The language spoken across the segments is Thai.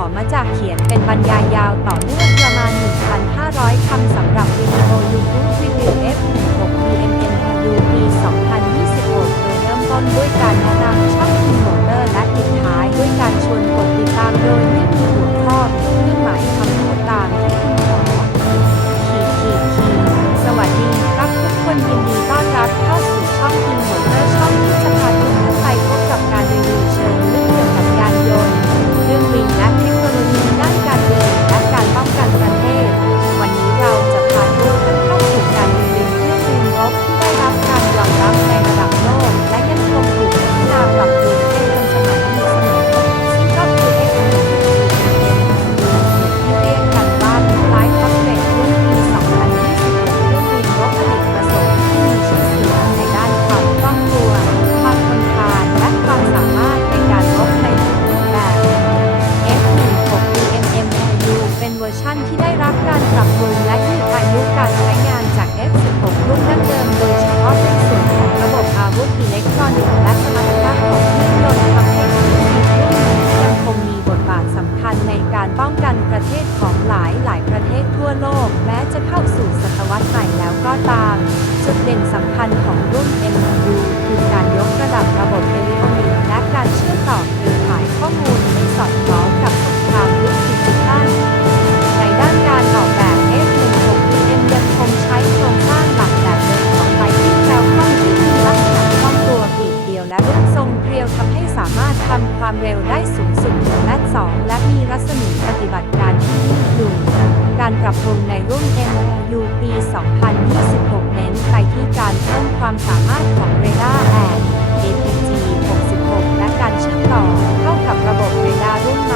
ขอมาจากเขียนเป็นบรรยายยาวต่อเนื่องประมาณ1,000 ก็ตาม จุดเด่นสำคัญของรุ่น การปรับปรุงในรุ่น MOU ปี 2026 เน้นไปที่การเพิ่มความสามารถของเรดาร์แอน APG 66 และการเชื่อมต่อเข้ากับระบบเรดาร์รุ่นใหม่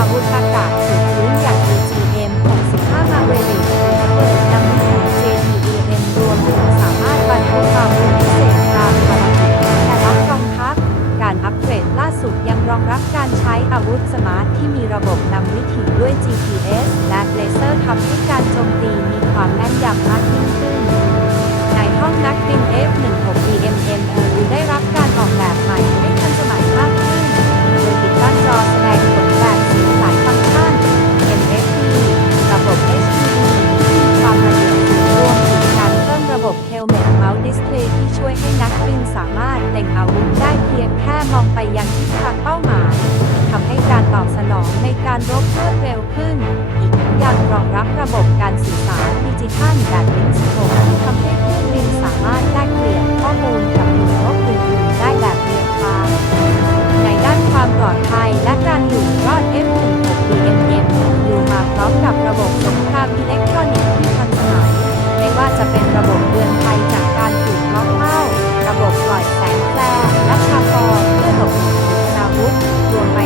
อาวุธอากาศถูกพื้นอย่าง AGM 65 Maverick ปืนนำหุ่น JDEM รวมถึงสามารถบรรทุกอาวุธพิเศษตามภารกิจแต่รับกองทัพ การอัปเกรดล่าสุดยังรองรับการใช้อาวุธสมาร์ทที่มีระบบนำวิถีด้วย GPS และเลเซอร์ทำให้การโจับระบบส่งภาพอิเล็กทรอนิกส์ที่ทันสมัย ไม่ว่าจะเป็นระบบเตือนภัยจากการถูกล็อกเข้า ระบบปล่อยแสงแฝงและคาร์บอนเพื่อหลบหนีขีปนาวุธรวมไป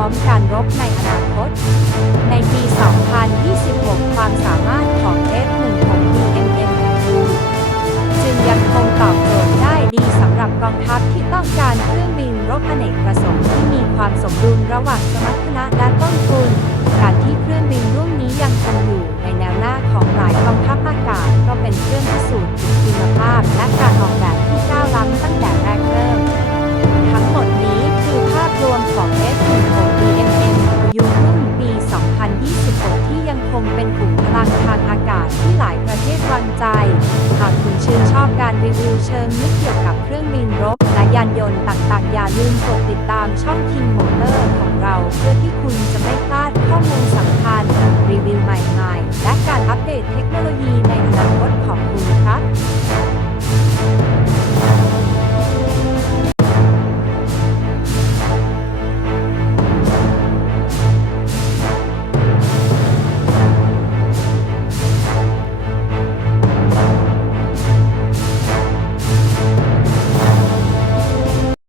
พร้อมการรบในอนาคต ในปี 2026 ความสามารถของ F16 BMMU จึงยังคงตอบโจทย์ได้ดีสำหรับกองทัพที่ต้องการเครื่องบินรบอเนกประสงค์ที่มีความสมดุลระหว่างสมรรถนะและ ใจ หากคุณชื่นชอบการรีวิวเชิงลึกเกี่ยวกับเครื่องบินรบ และยานยนต์ต่างๆ อย่าลืมกดติดตามช่อง King Motor ของเราเพื่อที่คุณจะ